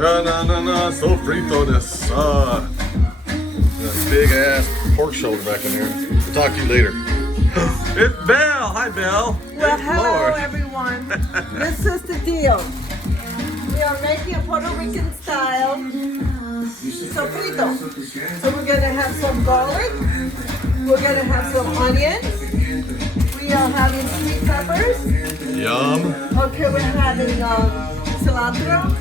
Sofrito this. Big ass pork shoulder back in there. We'll talk to you later. It's Belle. Hi, Belle. Well, Good hello Lord. everyone. This is the deal. We are making a Puerto Rican style sofrito. So we're gonna have some garlic. We're gonna have some onions. We are having sweet peppers. Yum. Okay, we're having cilantro.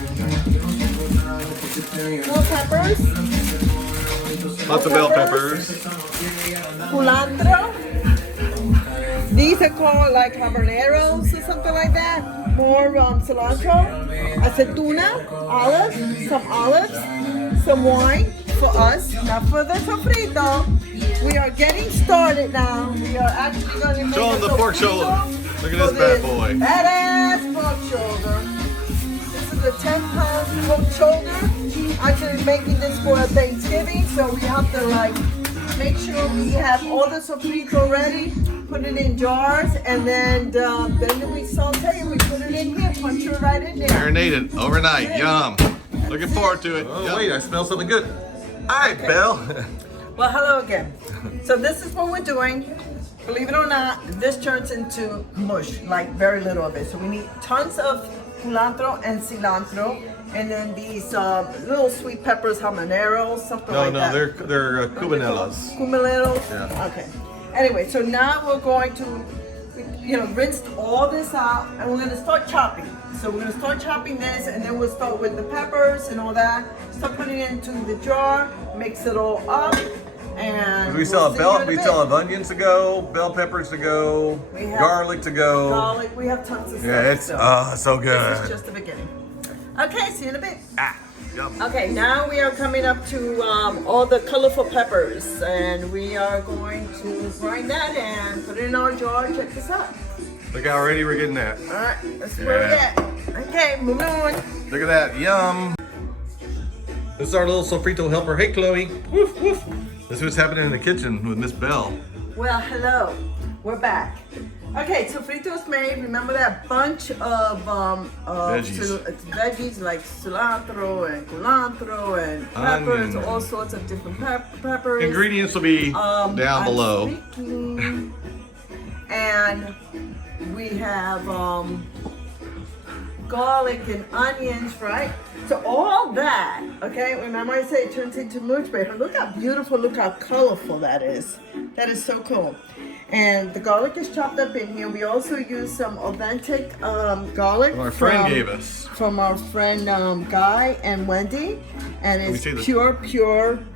Bell peppers. Lots of bell peppers. Culantro. These are called like habaneros or something like that. More cilantro, aceituna, olives, some wine for us, not for the sofrito. We are getting started now. We are actually going to make Show a them the pork sofrito shoulder. Look at for this bad boy. Badass pork shoulder. This is a 10-pound pork shoulder. Actually making this for Thanksgiving, so we have to like make sure we have all the sofrito ready, put it in jars, and then we saute and we put it in here, punch it right in there. Marinated overnight. Yum. Looking forward to it. Oh, wait, I smell something good. Hi, Belle. Well, hello again. So this is what we're doing. Believe it or not, this turns into mush, like very little of it. So we need tons of culantro and cilantro, and then these little sweet peppers, habaneros, something like that. No, they're cubanelas. Cubaneros. Yeah. Okay. Anyway, so now we're going to, rinse all this out, and we're going to start chopping. So we're going to start chopping this, and then we'll start with the peppers and all that. Start putting it into the jar, mix it all up, and We still we'll have see you in a bit. onions to go, bell peppers to go, We have garlic to go. Garlic. We have tons of stuff. Yeah, it's so This good. is just the beginning. Okay, see you in a bit. Yum. Okay, now we are coming up to all the colorful peppers, and we are going to grind that and put it in our jar. Check this out. Look how ready we're getting that. All right, that's where we at. Okay, moving on. Look at that. Yum. This is our little sofrito helper. Hey, Chloe. Woof, woof. This is what's happening in the kitchen with Miss Belle. Well, hello. We're back. Okay, sofrito's made. Remember that bunch of veggies like cilantro and culantro and peppers, Onion. all sorts of different peppers. Ingredients will be down below. And we have garlic and onions, right? So all that, okay, remember I say it turns into mush, but look how beautiful, look how colorful that is. That is so cool. And the garlic is chopped up in here. We also use some authentic garlic Our friend gave us. from our friend Guy and Wendy, and me it's see the- pure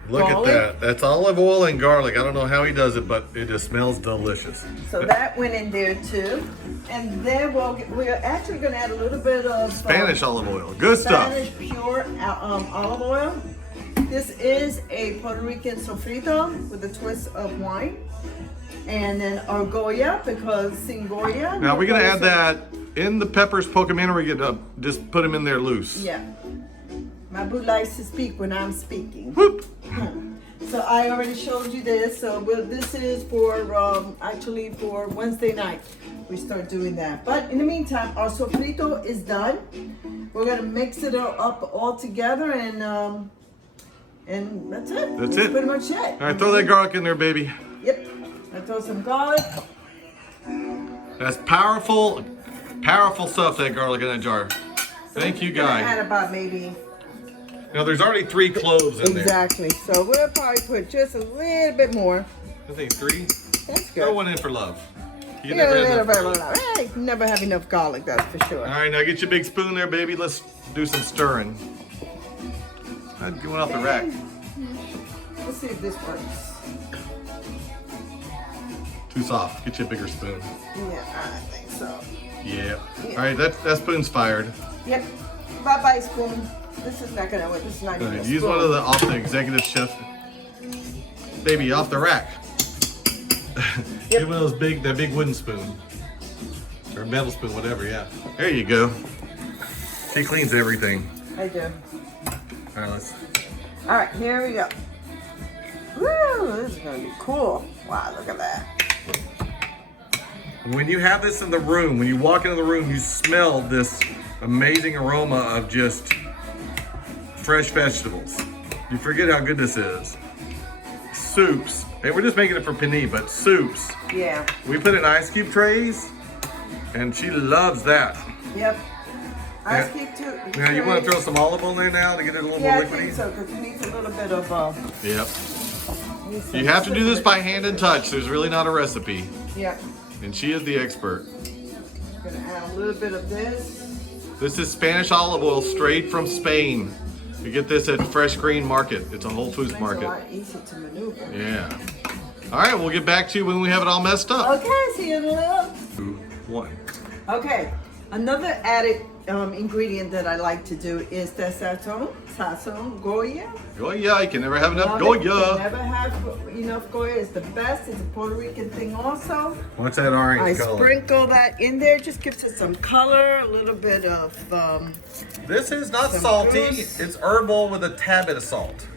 Look garlic. at that. That's olive oil and garlic. I don't know how he does it, but it just smells delicious. So that went in there too. And then we're actually going to add a little bit of Spanish olive oil. Good stuff. Spanish pure olive oil. This is a Puerto Rican sofrito with a twist of wine. And then our Goya, because sin Goya. Now we're gonna add that in the peppers, poke them in, or we get just put them in there loose. Yeah. My boo likes to speak when I'm speaking. Whoop. So I already showed you this. So this is for actually for Wednesday night. We start doing that. But in the meantime, our sofrito is done. We're gonna mix it up all together, and that's it. That's it. Pretty much it. All right, throw that garlic in there, baby. Yep. I throw some garlic. That's powerful, powerful stuff. That garlic in that jar. Thank you, We're gonna Guy. add about maybe. Now there's already 3 cloves in there. Exactly. So we'll probably put just a little bit more. I think 3. That's good. Throw one in for love. You Yeah, never a have little enough bit. garlic. Hey, never have enough garlic, that's for sure. All right, now get your big spoon there, baby. Let's do some stirring. I'm going off the rack. Let's see if this works. Too soft. Get you a bigger spoon. Yeah, I think so. Yeah. All right, that spoon's fired. Yep. Bye-bye spoon. This is not gonna work. This is not All gonna right, use one of the off the executive chef. Baby, off the rack. Get one of those that big wooden spoon. Or metal spoon, whatever, yeah. There you go. She cleans everything. I do. All right, let's. All right, here we go. Woo, this is gonna be cool. Wow, look at that. When you have this in the room, when you walk into the room, you smell this amazing aroma of just fresh vegetables. You forget how good this is. Soups. And we're just making it for Pernil, but soups. Yeah. We put in ice cube trays, and she loves that. Yep. Ice cube too. Now you want to throw some olive oil in there now to get it a little more liquidy? Yeah, I think so, because it needs a little bit of... Yep. You have to do this by hand and touch. There's really not a recipe. Yep. And she is the expert. Gonna add a little bit of this. This is Spanish olive oil straight from Spain. You get this at Fresh Green Market. It's a Whole Foods market. It's a lot easier to maneuver. Yeah. All right, we'll get back to you when we have it all messed up. Okay, see you in a little. 2, 1. Okay, another added ingredient that I like to do is the sazon, Goya. Goya, you can never have enough Love it. You Goya. never have enough Goya. It's the best. It's a Puerto Rican thing also. What's that orange I color? sprinkle that in there. Just gives it some color, a little bit of... This is not some salty. goose. It's herbal with a tad bit of salt.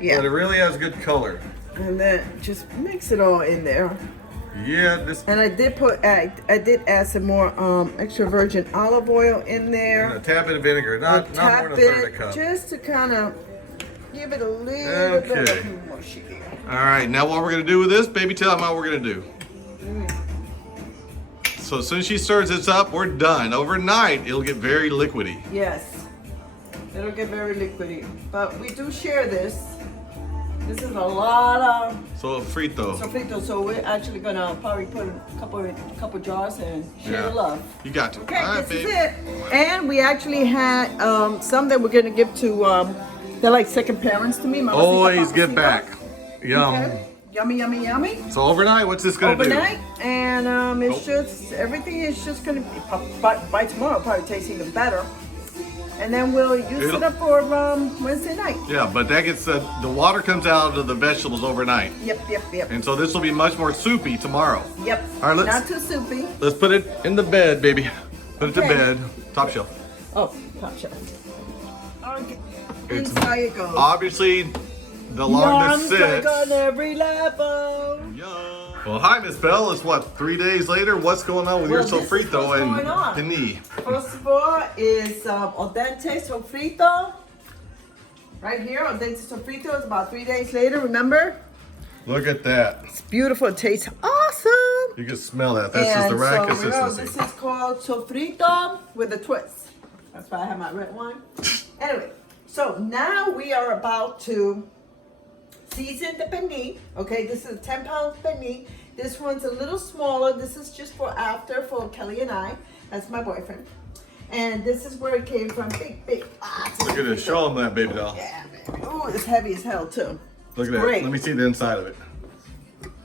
Yeah. But it really has good color. And then just mix it all in there. Yeah, this And I did add some more extra virgin olive oil in and there. a tad bit of vinegar, not more Tap than a third of a it cup. just to kind of give it a little bit Okay. of mushy. All right, now what we're gonna do with this, baby, tell them what we're gonna do. So as soon as she stirs this up, we're done. Overnight, it'll get very liquidy. Yes, it'll get very liquidy. But we do share this. This is a lot of Sofrito. sofrito, so we're actually gonna probably put a couple jars and share the love. You got to. Okay, All right, this babe. is it. And we actually had some that we're gonna give to they're like second parents to me. Mamacita, Always give papacita. back. Yum. Okay. Yummy, yummy, yummy. So overnight, what's this gonna Overnight, do? and it's just everything is just gonna be by tomorrow. Probably taste even better. And then we'll use it up for Wednesday night. Yeah, but that gets the water comes out of the vegetables overnight. Yep. And so this will be much more soupy tomorrow. Yep. All right, Not too soupy. Let's put it in the bed, baby. Put it to Okay. bed. Top shelf. Oh, top shelf. Okay. It's Inside it goes. obviously the longer Yum, this sits. on every level. Yum. Well, hi, Miss Bell. It's what, 3 days later? What's going on with Well, your this is sofrito what's and going on. Pernil? First of all is Authentic Sofrito. Right here, Authentic Sofrito is about 3 days later, remember? Look at that. It's beautiful, it tastes awesome. You can smell that. That's just the right so consistency. this is called Sofrito with a twist. That's why I have my red wine. Anyway, so now we are about to season the pernil. Okay, this is a 10-pound pernil. This one's a little smaller. This is just for after for Kelly and I. That's my boyfriend. And this is where it came from. Big. Look at this. Show them that, baby doll. Yeah, baby. Oh, it's heavy as hell too. Look at that. Great. Let me see the inside of it.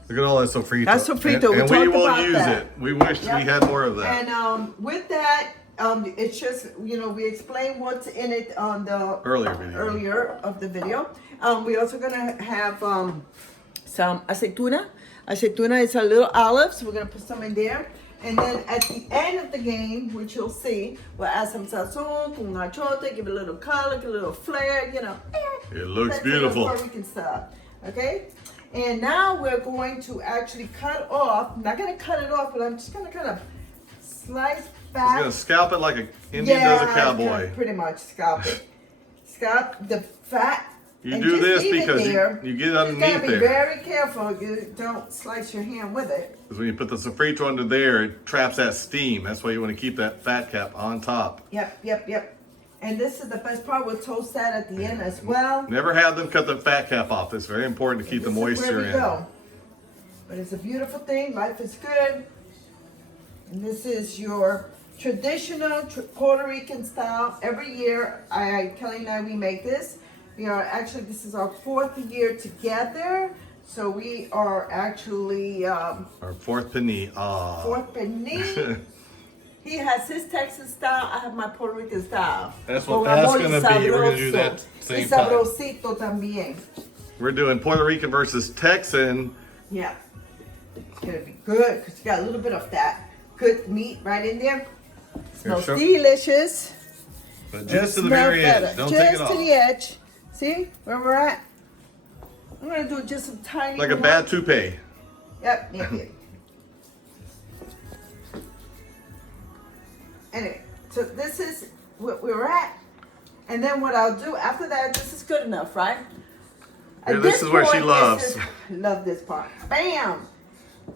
Look at all that sofrito. That's sofrito. And We we talked will about use that. it. We wish we had more of that. And with that, it's just, we explained what's in it on the earlier of the video. We're also gonna have some aceituna. Aceituna is a little olives. We're gonna put some in there. And then at the end of the game, which you'll see, we'll add some sazon, con achote, give it a little color, give it a little flair, It looks that's beautiful. Puerto Rican style, okay? And now we're going to actually cut off, I'm not gonna cut it off, but I'm just gonna kind of slice back. He's gonna scalp it like an Indian does a cowboy. Pretty much scalp it. Scalp the fat. You and do just this leave it because there. you get underneath You gotta be there. very careful. You don't slice your hand with it. Because when you put the sofrito under there, it traps that steam. That's why you want to keep that fat cap on top. Yep. And this is the best part. We'll toast that at the end as well. Never have them cut the fat cap off. It's very important to keep the This is moisture where we in. go. But it's a beautiful thing. Life is good. And this is your traditional Puerto Rican style. Every year, Kelly and I, we make this. This is our 4th year together. So we are actually Our 4th Pernil. 4th Pernil. He has his Texas style. I have my Puerto Rican style. That's what Con that's amor y going to be. We're going to do sabroso. that same Y time. sabrosito también. We're doing Puerto Rican versus Texan. Yeah. It's going to be good because you got a little bit of that good meat right in there. Smells sure. delicious. But just to the Smells very better. end. Don't take it Just off. to the edge. See where we're at? I'm going to do just some tiny. Like a bad toupee. Yep. Anyway, so this is what we're at. And then what I'll do after that, this is good enough, right? Yeah, this is where she loves. Love this part. Bam!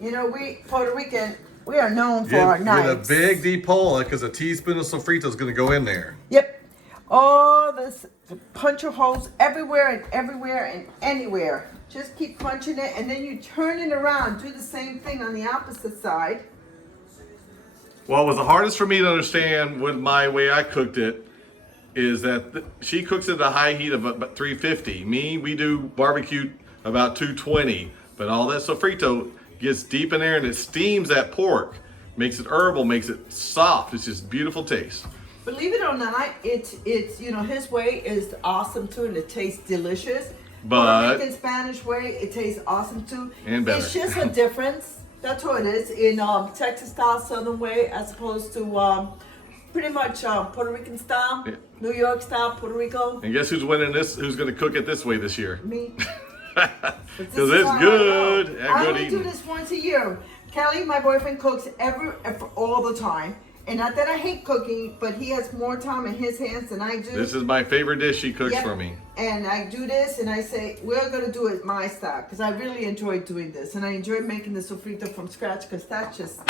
You know, we Puerto Rican, we are known for our knives. Get a big deep hole because a teaspoon of sofrito is going to go in there. Yep. All this, punch your holes everywhere and everywhere and anywhere. Just keep punching it, and then you turn it around. Do the same thing on the opposite side. What was the hardest for me to understand with my way I cooked it is that she cooks it at a high heat of about 350. Me, we do barbecue about 220. But all that sofrito gets deep in there and it steams that pork. Makes it herbal, makes it soft. It's just beautiful taste. Believe it or not, it's you know, his way is awesome too, and it tastes delicious. But in Spanish way, it tastes awesome too. And better. It's just a difference. That's what it is in Texas style, Southern way, as opposed to pretty much Puerto Rican style, yeah. New York style, Puerto Rico. And guess who's winning this? Who's going to cook it this way this year? Me. Because it's good. I only do this once a year. Kelly, my boyfriend, cooks all the time. And not that I hate cooking, but he has more time in his hands than I do. This is my favorite dish she cooks for me. And I do this, and I say, we're going to do it my style, because I really enjoy doing this. And I enjoy making the sofrito from scratch, because that's just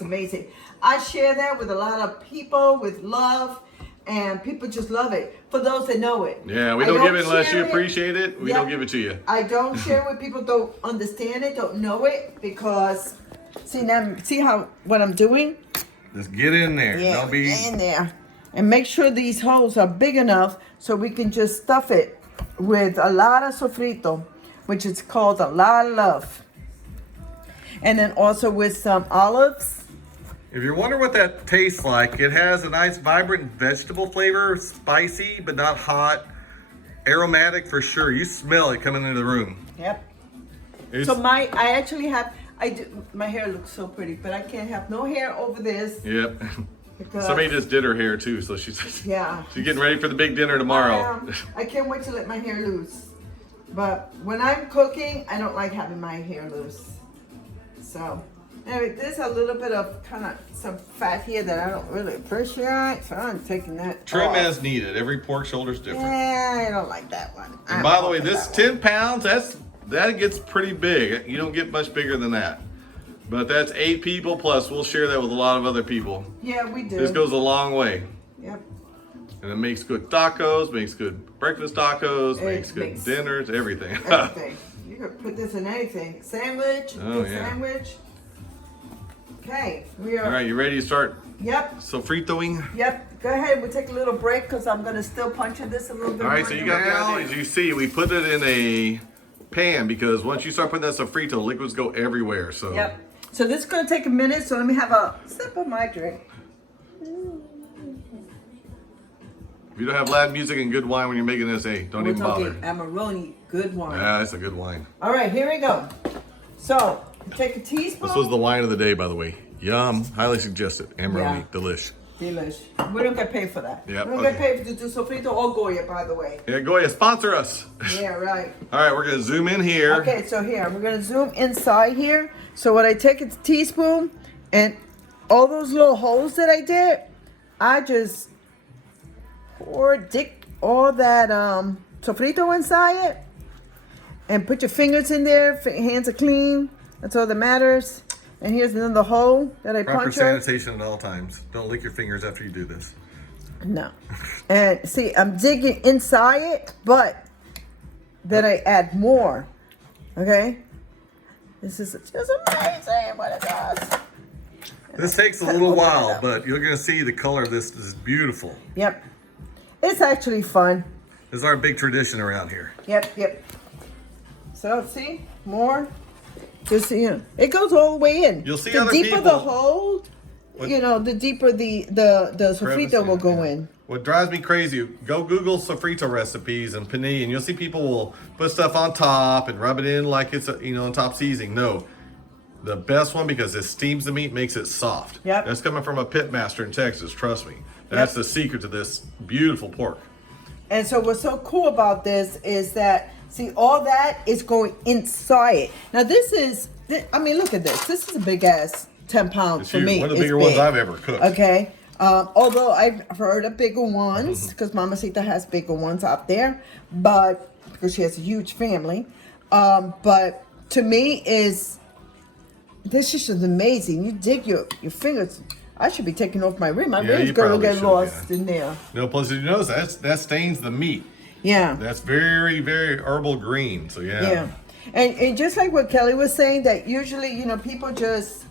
amazing. I share that with a lot of people with love, and people just love it. For those that know it. Yeah, we don't give it unless you appreciate it. We don't give it to you. I don't share with people don't understand it, don't know it, because see what I'm doing? Just get in there. Yeah, don't be in there. And make sure these holes are big enough so we can just stuff it with a lot of sofrito, which is called a lot of love. And then also with some olives. If you're wondering what that tastes like, it has a nice vibrant vegetable flavor, spicy but not hot, aromatic for sure. You smell it coming into the room. Yep. It's, so my hair looks so pretty, but I can't have no hair over this. Yep. Somebody just did her hair too, so she's getting ready for the big dinner tomorrow. I can't wait to let my hair loose. But when I'm cooking, I don't like having my hair loose. So anyway, there's a little bit of kind of some fat here that I don't really appreciate, so I'm taking that Trim off. as needed. Every pork shoulder's different. Yeah, I don't like that one. And by the way, this 10 pounds, that gets pretty big. You don't get much bigger than that. But that's 8 people plus. We'll share that with a lot of other people. Yeah, we do. This goes a long way. Yep. And it makes good tacos, makes good breakfast tacos, makes good dinners, everything. Everything. You could put this in anything. Sandwich, sandwich. Okay, we are. All right, you ready to start? Yep. Sofritoing? Yep. Go ahead. We'll take a little break because I'm going to still punch this a little bit. All right, so you got now, as you see, we put it in a pan because once you start putting that sofrito, liquids go everywhere. So. Yep. So this is going to take a minute, so let me have a sip of my drink. If you don't have loud music and good wine when you're making this, hey, don't even bother. Amarone, good wine. Yeah, that's a good wine. All right, here we go. So, take a teaspoon. This was the wine of the day, by the way. Yum. Highly suggested. Amarone. Delish. Delish. We don't get paid for that. Yep, we don't get paid to do sofrito or Goya, by the way. Yeah, Goya, sponsor us. Yeah, right. All right, we're going to zoom in here. Okay, so here, we're going to zoom inside here. So what I take is a teaspoon, and all those little holes that I did, I just dip all that sofrito inside it, and put your fingers in there. Hands are clean. That's all that matters. And here's another hole that I Proper punch. sanitation at all times. Don't lick your fingers after you do this. No. And see, I'm digging inside it, but then I add more. Okay? This is just amazing what it does. This takes a little while, but you're going to see the color of this is beautiful. Yep. It's actually fun. This is our big tradition around here. Yep. So, see? More. Just, it goes all the way in. You'll see the other deeper people. the hole, the deeper the sofrito will go in. What drives me crazy, go Google sofrito recipes and pernil, and you'll see people will put stuff on top and rub it in like it's on top seasoning. No, the best one, because it steams the meat, makes it soft. Yep. That's coming from a pit master in Texas. Trust me, that's the secret to this beautiful pork. And so what's so cool about this is that, see, all that is going inside it. Now this is, look at this. This is a big ass 10 pounds It's for huge. me. One of the bigger ones I've ever cooked. Okay. Although I've heard of bigger ones, because Mamacita has bigger ones out there, but because she has a huge family. But to me, this is just amazing. You dig your fingers. I should be taking off my ring. My ring's gonna get lost in there. No, plus you notice that stains the meat. Yeah. That's very, very herbal green. So yeah. Yeah. And just like what Kelly was saying, that usually, people just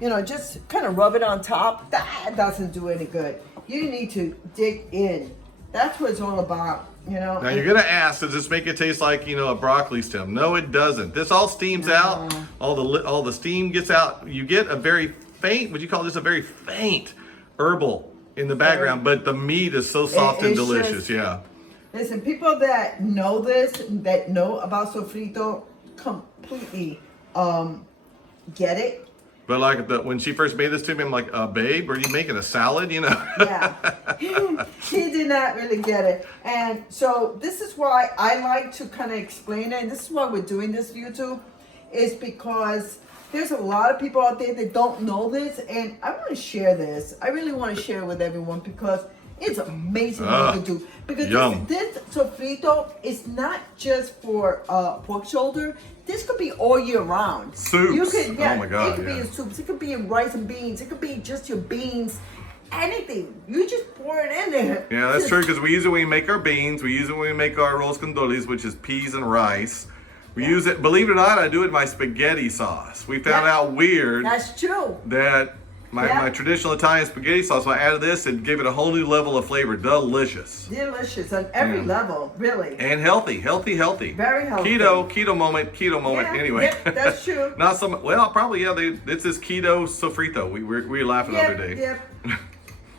kind of rub it on top. That doesn't do any good. You need to dig in. That's what it's all about, Now you're gonna ask, does this make it taste like a broccoli stem? No, it doesn't. This all steams out. All the steam gets out. You get a very faint. Would you call this a very faint herbal in the background? But the meat is so soft and delicious. Yeah. Listen, people that know this, that know about sofrito, completely get it. But like when she first made this to me, I'm like, babe, are you making a salad? Yeah. He did not really get it. And so this is why I like to kind of explain it. And this is why we're doing this YouTube, is because there's a lot of people out there that don't know this. And I want to share this. I really want to share it with everyone because it's amazing what you can do. Because this sofrito is not just for pork shoulder. This could be all year round. Soups. Oh my God. It could be in soups. It could be in rice and beans. It could be just your beans. Anything. You just pour it in there. Yeah, that's true, because we use it when we make our beans. We use it when we make our arroz con dolis, which is peas and rice. We use it, believe it or not, I do it in my spaghetti sauce. We found out weird. That's true. That my traditional Italian spaghetti sauce, when I added this, it gave it a whole new level of flavor. Delicious. Delicious on every level, really. And healthy. Very healthy. Keto moment. Anyway. Yep, that's true. Not so much. Well, probably it's this keto sofrito. We were laughing the other day. Yep.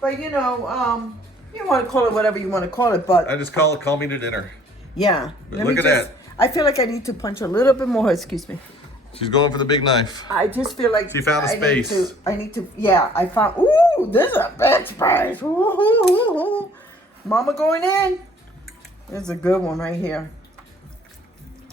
But you want to call it whatever you want to call it, but I just call me to dinner. Yeah. But look at that. I feel like I need to punch a little bit more. Excuse me. She's going for the big knife. I just feel like she found a space. I need to. Yeah, I found. Ooh, this is a big space. Ooh. Mama going in. This is a good one right here.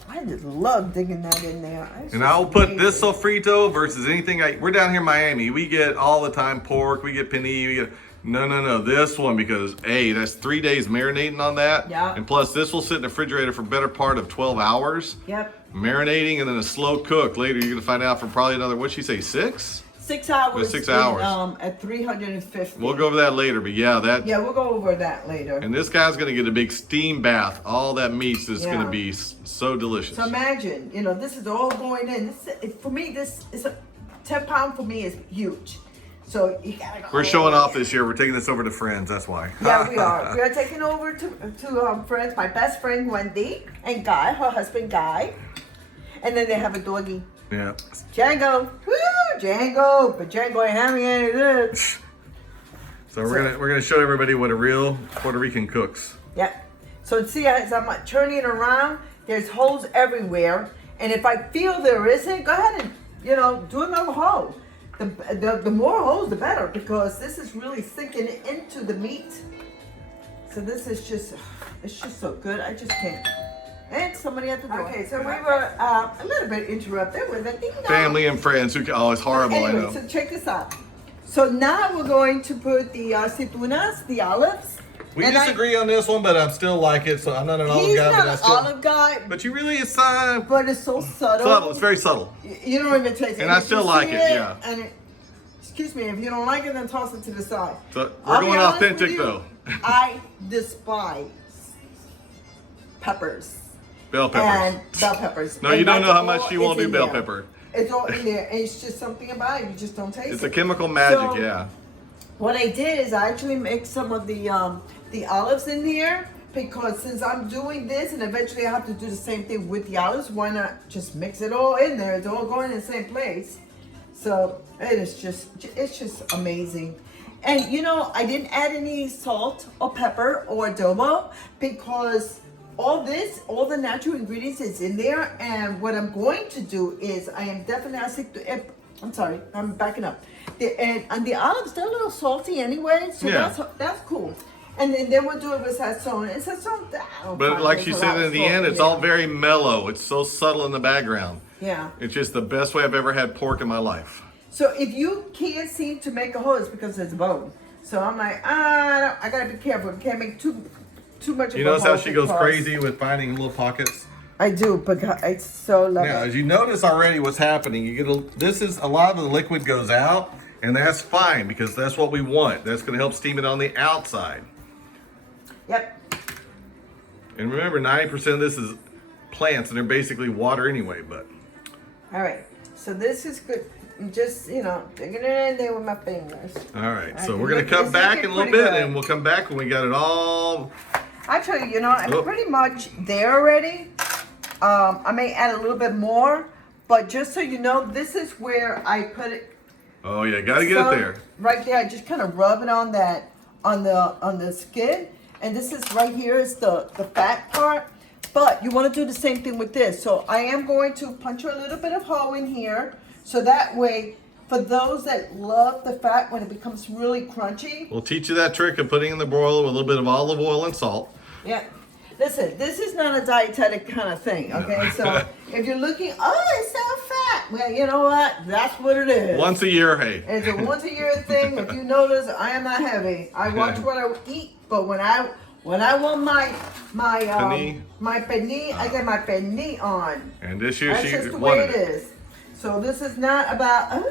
I just love digging that in there. And I'll put this sofrito versus anything. We're down here in Miami. We get all the time pork. We get pernil. We get no. This one, because that's 3 days marinating on that. Yeah. And plus, this will sit in the refrigerator for better part of 12 hours. Yep. Marinating, and then a slow cook. Later, you're gonna find out for probably another. What'd she say? 6? 6 hours. 6 hours. At 350. We'll go over that later, but yeah, we'll go over that later. And this guy's gonna get a big steam bath. All that meat is gonna be so delicious. So imagine, this is all going in. For me, this is a 10-pound. For me is huge. So you gotta go. We're showing off this year. We're taking this over to friends. That's why. Yeah, we are. We are taking over to friends. My best friend Wendy and Guy, her husband Guy, and then they have a doggy. Yeah. Django. Woo, Django. But Django ain't having any of this. So we're gonna show everybody what a real Puerto Rican cooks. Yeah. So see, as I'm turning it around, there's holes everywhere, and if I feel there isn't, go ahead and do another hole. The more holes, the better, because this is really sinking into the meat. So this is it's just so good. I just can't. And somebody at the door. Okay, so we were a little bit interrupted with a ding dong. Family and friends it's horrible. Anyway, I know. So check this out. So now we're going to put the aceitunas, the olives. We disagree on this one, but I still like it. So I'm not an olive guy, but I still. He's not an olive guy. But you really, it's but it's so subtle. Subtle. It's very subtle. You don't even taste it. And I still like it. Yeah. And excuse me, if you don't like it, then toss it to the side. So we're going authentic though. I despise peppers. Bell peppers. And bell peppers. No, you don't know how much you won't do bell pepper. It's all in there, and it's just something about it. You just don't taste it. It's a chemical magic, yeah. What I did is I actually mixed some of the olives in there, because since I'm doing this and eventually I have to do the same thing with the olives, why not just mix it all in there? It's all going in the same place. So it's just amazing. And I didn't add any salt or pepper or adobo, because all the natural ingredients is in there. And what I'm going to do is I am definitely I'm sorry, I'm backing up. And the olives, they're a little salty anyway, so that's cool. And then we'll do it with sazon. And sazon, but like she said in the end, it's all very mellow. It's so subtle in the background. Yeah. It's just the best way I've ever had pork in my life. So if you can't seem to make a hole, it's because there's a bone. So I'm like, I gotta be careful. Can't make too much. You notice how she goes crazy with finding little pockets? I do, but I so love Now, it. as you notice already, what's happening? You get this is a lot of the liquid goes out, and that's fine because that's what we want. That's going to help steam it on the outside. Yep. And remember, 90% of this is plants, and they're basically water anyway. But All right. So this is good. I'm just digging it in there with my fingers. all right, I so can we're going to look- come it's back looking in a little pretty bit, good. and we'll come back when we got it all. Actually, I'm Oh. pretty much there already. I may add a little bit more, but just so you know, this is where I put it. Oh yeah, got to get it there. Right there, I just kind of rub it on that, on the skin. And this is right here is the fat part. But you want to do the same thing with this. So I am going to punch a little bit of hole in here. So that way, for those that love the fat when it becomes really crunchy. We'll teach you that trick of putting in the broiler with a little bit of olive oil and salt. Yeah. Listen, this is not a dietetic kind of thing, okay? So if you're looking, it's so fat. Well, you know what? That's what it is. Once a year, hey. It's a once a year thing. If you notice, I am not heavy. I watch what I eat, but when I want my Pernil. my pernil, I get my pernil on. And this year That's she just the way wanted it is. So this is not about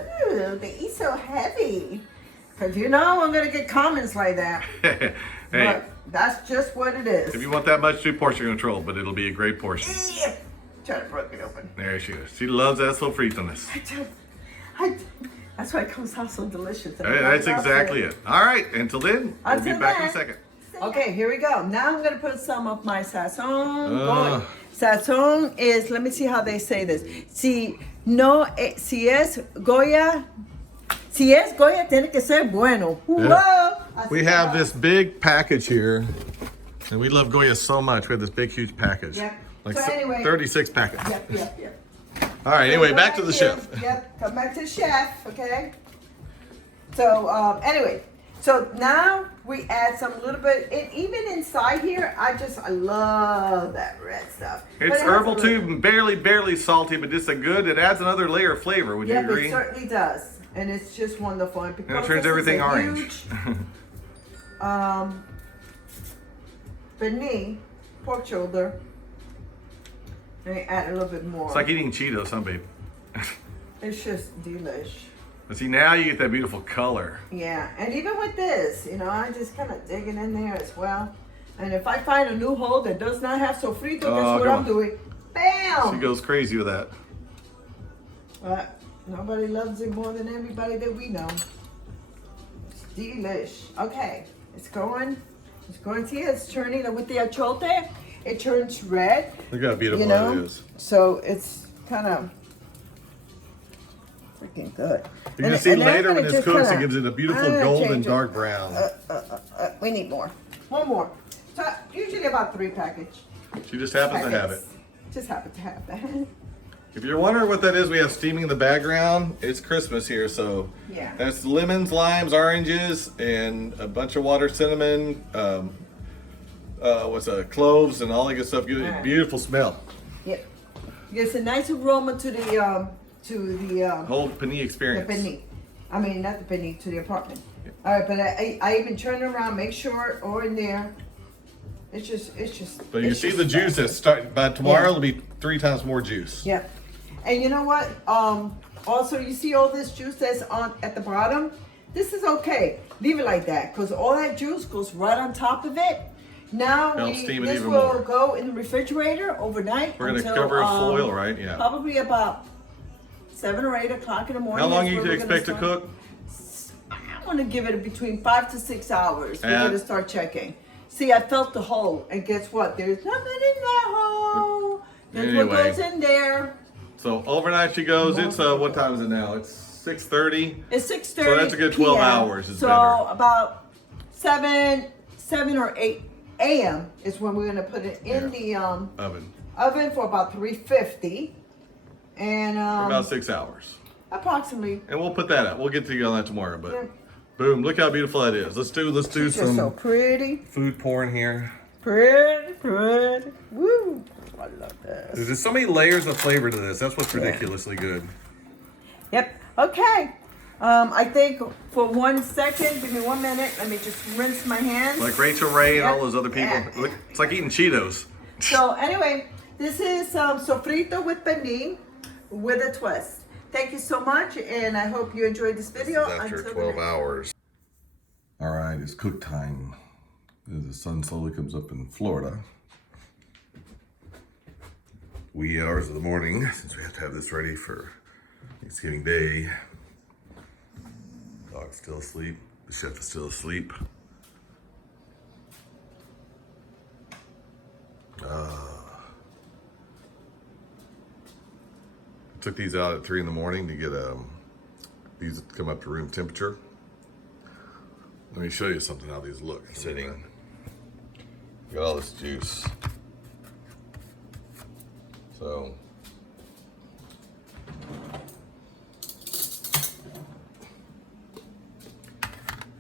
they eat so heavy, because I'm gonna get comments like that. Hey, But that's just what it is. if you want that much, do portion control, but it'll be a great portion. Yeah. Try to break it open. There she is. She loves that sofrito-ness. That's why it comes out so delicious. Hey, that's exactly it. All right, until then, we'll be Until back in a then. second. Okay, here we go. Now I'm gonna put some of my sazon. Uh. Sazon is, let me see how they say this. Si es Goya, tiene que ser bueno. Whoa! We have this big package here, and we love Goya so much. We have this big, huge package. Yep. Like So anyway- 36 packets. Yep. All right, anyway, Come back to the here. chef. Yep, come back to the chef, okay? So, anyway, so now we add some little bit, and even inside here, I love that red stuff. But It's it has herbal a too, little- barely salty, but just a good, it adds another layer of flavor. Would you Yep, agree? it certainly does. And it's just wonderful. And And it because turns this is everything a orange. huge, beignet, pork shoulder, and add a little bit more. It's like eating Cheetos, huh, babe? It's just delish. But see, now you get that beautiful color. Yeah, and even with this, I just kind of dig it in there as well. And if I find a new hole that does not have sofrito, Oh, guess what come I'm on. doing? Bam! She goes crazy with that. But nobody loves it more than everybody that we know. It's delish. Okay, it's going. See, it's turning with the achote. It turns red. Look how beautiful it is. So it's kind of freaking good. You can see later when this cooks, it gives it a beautiful golden change it. dark brown. We need more. One more. So usually about 3 package. She just happens to have it. packets. Just happen to have that. If you're wondering what that is, we have steaming in the background. It's Christmas here, so Yeah. that's lemons, limes, oranges, and a bunch of water, cinnamon, cloves, and all that good stuff. Right. Beautiful smell. Yep. It's a nice aroma to the Whole panini experience. beneath. I mean, not the beneath, to the apartment. All right, but I even turn it around, make sure, or in there. It's just. But you it's see just the juice fabulous. that's starting by tomorrow. Yeah. It'll be 3 times more juice. Yeah. And you know what? Also, you see all this juice that's on at the bottom? This is okay. Leave it like that, because all that juice goes right on top of it. Now Helps steam it this even will more. go in the refrigerator overnight. We're gonna until, cover it foil, right? Yeah. Probably about 7 or 8 o'clock in the morning. How long is you when we're expect to gonna start. cook? I want to give it between 5 to 6 hours. We're Yeah. going to start checking. See, I felt the hole, and guess what? There's nothing in that hole. That's what Anyway. goes in there. So overnight she goes. It's what time is it now? It's 6:30. It's 6:30. So that's a good 12 PM. hours is so better. about 7 or 8 a.m. is when we're gonna put it in the Oven. oven for about 350, and For about 6 hours. approximately. And we'll put that up. We'll get to you on that tomorrow. But Yeah. boom! Look how beautiful that is. Let's do It's just so some pretty, food porn here. pretty. Woo! I love this. There's so many layers of flavor to this. That's what's ridiculously good. Yep. Okay. I think for 1 second, give me 1 minute. Let me just rinse my hands. Like Rachel Ray and all Yep. those other people. Yeah. Look, it's like eating Cheetos. So anyway, this is sofrito with pernil with a twist. Thank you so much, and I hope you enjoyed this video. After Until 12 the next. hours. All right, it's cook time. The sun slowly comes up in Florida. Wee hours of the morning, since we have to have this ready for Thanksgiving Day. Dog's still asleep. The chef is still asleep. I took these out at 3 in the morning to get these come up to room temperature. Let me show you something how these look sitting. Got all this juice. So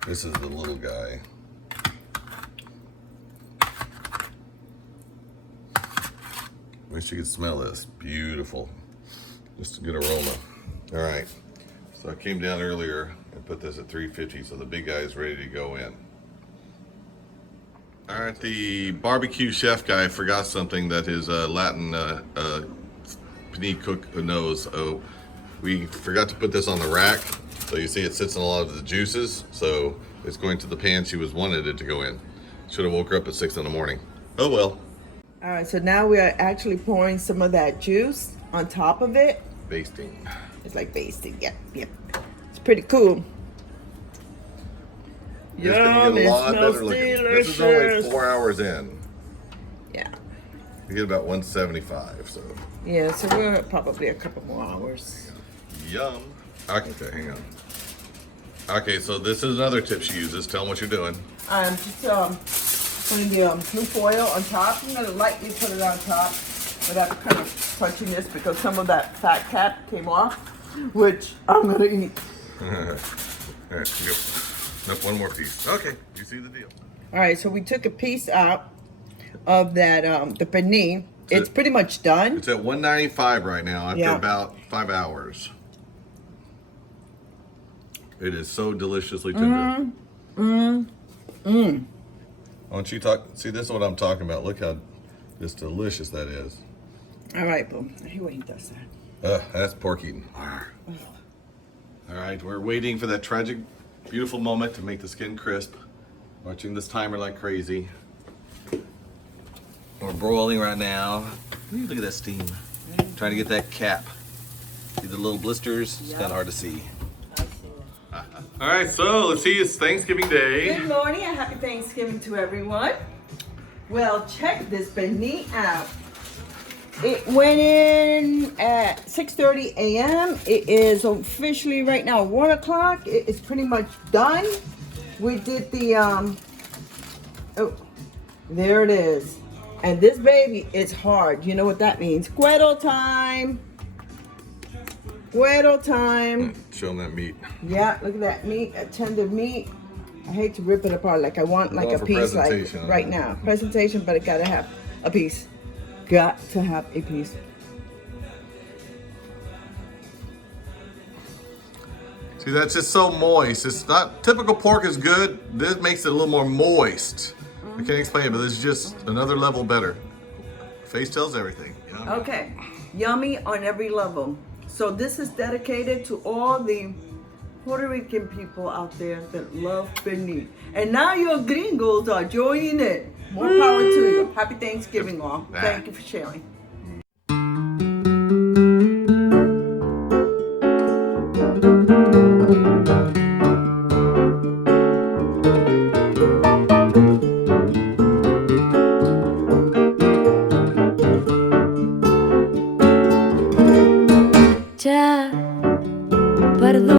this is the little guy. Wish you could smell this. Beautiful. Just a good aroma. All right. So I came down earlier and put this at 350, so the big guy is ready to go in. All right, the barbecue chef guy forgot something that his Latin panini cook knows. Oh, we forgot to put this on the rack. So you see it sits in a lot of the juices. So it's going to the pan she wanted it to go in. Should have woke her up at 6 in the morning. Oh well. All right, so now we are actually pouring some of that juice on top of it. Basting. It's like basting. Yep, yep. It's pretty cool. It's gonna get a lot better looking. This is only delicious. 4 hours in. Yeah. We get about 175, so. Yeah, so we're probably a couple more hours. Yum. Okay, hang on. Okay, so this is another tip she uses. Tell them what you're doing. I'm just putting the blue foil on top. I'm gonna lightly put it on top without kind of touching this because some of that fat cap came off, which I'm gonna eat. All right, you go. Nope, one more piece. Okay, you see the deal. All right, so we took a piece out of that, the pernil. It's pretty much done. It's at 195 right now after Yeah. about 5 hours. It is so deliciously tender. Why don't you see, this is what I'm talking about. Look how just delicious that is. All right, boom. I hate when he does that. That's pork eating. All right, we're waiting for that tragic, beautiful moment to make the skin crisp. Watching this timer like crazy. We're broiling right now. Look at that steam. Trying to get that cap. See the little blisters? It's kind of hard to see. All right, so let's see. It's Thanksgiving Day. Good morning and happy Thanksgiving to everyone. Well, check this pernil out. It went in at 6:30 a.m. It is officially right now 1 o'clock. It is pretty much done. We did the, oh, there it is. And this baby is hard. You know what that means. Cuero time. Cuero time. Show them that meat. Yeah, look at that meat, that tender meat. I hate to rip it apart. Like I want like Going a for piece like presentation, right now. Presentation, but I gotta have a piece. Got to have a piece. See, that's just so moist. It's not, typical pork is good. This makes it a little more moist. I can't explain it, but this is just another level better. Face tells everything. Yum. Okay, yummy on every level. So this is dedicated to all the Puerto Rican people out there that love pernil. And now your gringos are joining it. More power to you. Happy Thanksgiving all. Thank you for sharing. Ya, perdón.